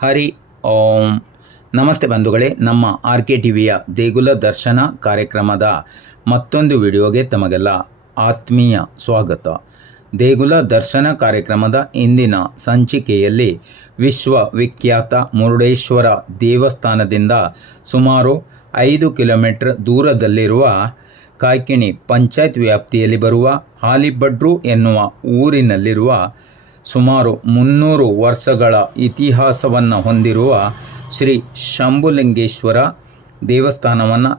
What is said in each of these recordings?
ಹರಿ ಓಂ. ನಮಸ್ತೆ ಬಂಧುಗಳೇ, ನಮ್ಮ ಆರ್ ಕೆ ಟಿವಿಯ ದೇಗುಲ ದರ್ಶನ ಕಾರ್ಯಕ್ರಮದ ಮತ್ತೊಂದು ವಿಡಿಯೋಗೆ ತಮಗೆಲ್ಲ ಆತ್ಮೀಯ ಸ್ವಾಗತ. ದೇಗುಲ ದರ್ಶನ ಕಾರ್ಯಕ್ರಮದ ಇಂದಿನ ಸಂಚಿಕೆಯಲ್ಲಿ ವಿಶ್ವವಿಖ್ಯಾತ ಮುರುಡೇಶ್ವರ ದೇವಸ್ಥಾನದಿಂದ ಸುಮಾರು ಐದು ಕಿಲೋಮೀಟರ್ ದೂರದಲ್ಲಿರುವ ಕಾಯ್ಕಿಣಿ ಪಂಚಾಯತ್ ವ್ಯಾಪ್ತಿಯಲ್ಲಿ ಬರುವ ಹಾಲಿಬಡ್ರು ಎನ್ನುವ ಊರಿನಲ್ಲಿರುವ ಸುಮಾರು ಮುನ್ನೂರು ವರ್ಷಗಳ ಇತಿಹಾಸವನ್ನು ಹೊಂದಿರುವ ಶ್ರೀ ಶಂಭುಲಿಂಗೇಶ್ವರ ದೇವಸ್ಥಾನವನ್ನು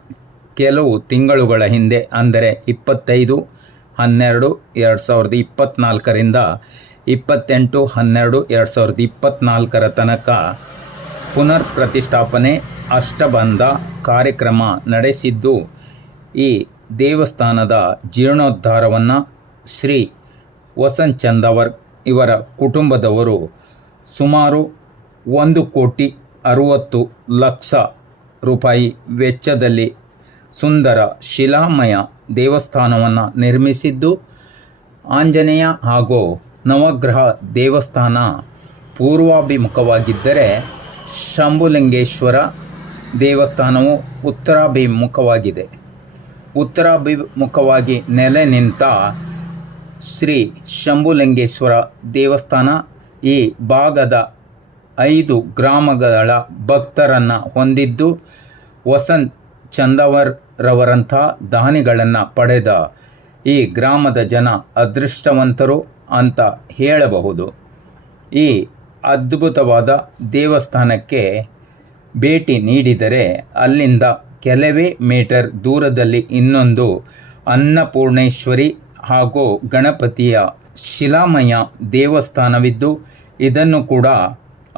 ಕೆಲವು ತಿಂಗಳುಗಳ ಹಿಂದೆ, ಅಂದರೆ ಇಪ್ಪತ್ತೈದು, ಹನ್ನೆರಡು, ಎರಡು ಸಾವಿರದ ಇಪ್ಪತ್ತ್ನಾಲ್ಕರಿಂದ ಇಪ್ಪತ್ತೆಂಟು, ಹನ್ನೆರಡು, ಎರಡು ಸಾವಿರದ ಇಪ್ಪತ್ತ್ನಾಲ್ಕರ ತನಕ ಪುನರ್ ಪ್ರತಿಷ್ಠಾಪನೆ ಅಷ್ಟಬಂಧ ಕಾರ್ಯಕ್ರಮ ನಡೆಸಿದ್ದು, ಈ ದೇವಸ್ಥಾನದ ಜೀರ್ಣೋದ್ಧಾರವನ್ನು ಶ್ರೀ ವಸಂತ್ ಚಂದವರ್ ಇವರ ಕುಟುಂಬದವರು ಸುಮಾರು ಒಂದು ಕೋಟಿ ಅರುವತ್ತು ಲಕ್ಷ ರೂಪಾಯಿ ವೆಚ್ಚದಲ್ಲಿ ಸುಂದರ ಶಿಲಾಮಯ ದೇವಸ್ಥಾನವನ್ನು ನಿರ್ಮಿಸಿದ್ದು, ಆಂಜನೇಯ ಹಾಗೂ ನವಗ್ರಹ ದೇವಸ್ಥಾನ ಪೂರ್ವಾಭಿಮುಖವಾಗಿದ್ದರೆ ಶಂಭುಲಿಂಗೇಶ್ವರ ದೇವಸ್ಥಾನವು ಉತ್ತರಾಭಿಮುಖವಾಗಿದೆ. ಉತ್ತರಾಭಿಮುಖವಾಗಿ ನೆಲೆ ನಿಂತ ಶ್ರೀ ಶಂಭುಲಿಂಗೇಶ್ವರ ದೇವಸ್ಥಾನ ಈ ಭಾಗದ ಐದು ಗ್ರಾಮಗಳ ಭಕ್ತರನ್ನು ಹೊಂದಿದ್ದು ವಸಂತ್ ಚಂದವರ್ ರವರಂಥ ದಾನಿಗಳನ್ನು ಪಡೆದ ಈ ಗ್ರಾಮದ ಜನ ಅದೃಷ್ಟವಂತರು ಅಂತ ಹೇಳಬಹುದು. ಈ ಅದ್ಭುತವಾದ ದೇವಸ್ಥಾನಕ್ಕೆ ಭೇಟಿ ನೀಡಿದರೆ ಅಲ್ಲಿಂದ ಕೆಲವೇ ಮೀಟರ್ ದೂರದಲ್ಲಿ ಇನ್ನೊಂದು ಅನ್ನಪೂರ್ಣೇಶ್ವರಿ ಹಾಗೂ ಗಣಪತಿಯ ಶಿಲಾಮಯ ದೇವಸ್ಥಾನವಿದ್ದು, ಇದನ್ನು ಕೂಡ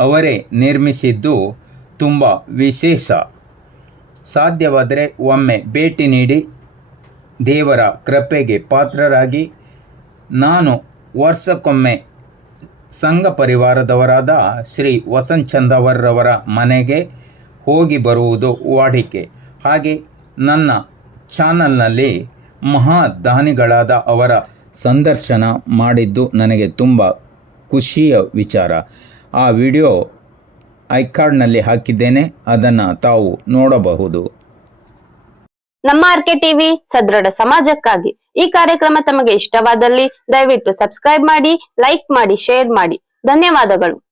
ಅವರೇ ನಿರ್ಮಿಸಿದ್ದು ತುಂಬ ವಿಶೇಷ. ಸಾಧ್ಯವಾದರೆ ಒಮ್ಮೆ ಭೇಟಿ ನೀಡಿ, ದೇವರ ಕೃಪೆಗೆ ಪಾತ್ರರಾಗಿ. ನಾನು ವರ್ಷಕ್ಕೊಮ್ಮೆ ಸಂಘ ಪರಿವಾರದವರಾದ ಶ್ರೀ ವಸಂತ್ ಚಂದವರ್ರವರ ಮನೆಗೆ ಹೋಗಿ ಬರುವುದು ವಾಡಿಕೆ. ಹಾಗೆ ನನ್ನ ಚಾನಲ್ನಲ್ಲಿ ಮಹಾದಾನಿಗಳಾದ ಅವರ ಸಂದರ್ಶನ ಮಾಡಿದ್ದು ನನಗೆ ತುಂಬ ಖುಷಿಯ ವಿಚಾರ. ಆ ವಿಡಿಯೋ ಐಕಾರ್ಡ್ನಲ್ಲಿ ಹಾಕಿದ್ದೇನೆ, ಅದನ್ನು ತಾವು ನೋಡಬಹುದು. ನಮ್ಮ ಆರ್ಕೆ ಟಿವಿ ಸದೃಢ ಸಮಾಜಕ್ಕಾಗಿ ಈ ಕಾರ್ಯಕ್ರಮ ತಮಗೆ ಇಷ್ಟವಾದಲ್ಲಿ ದಯವಿಟ್ಟು ಸಬ್ಸ್ಕ್ರೈಬ್ ಮಾಡಿ, ಲೈಕ್ ಮಾಡಿ, ಶೇರ್ ಮಾಡಿ. ಧನ್ಯವಾದಗಳು.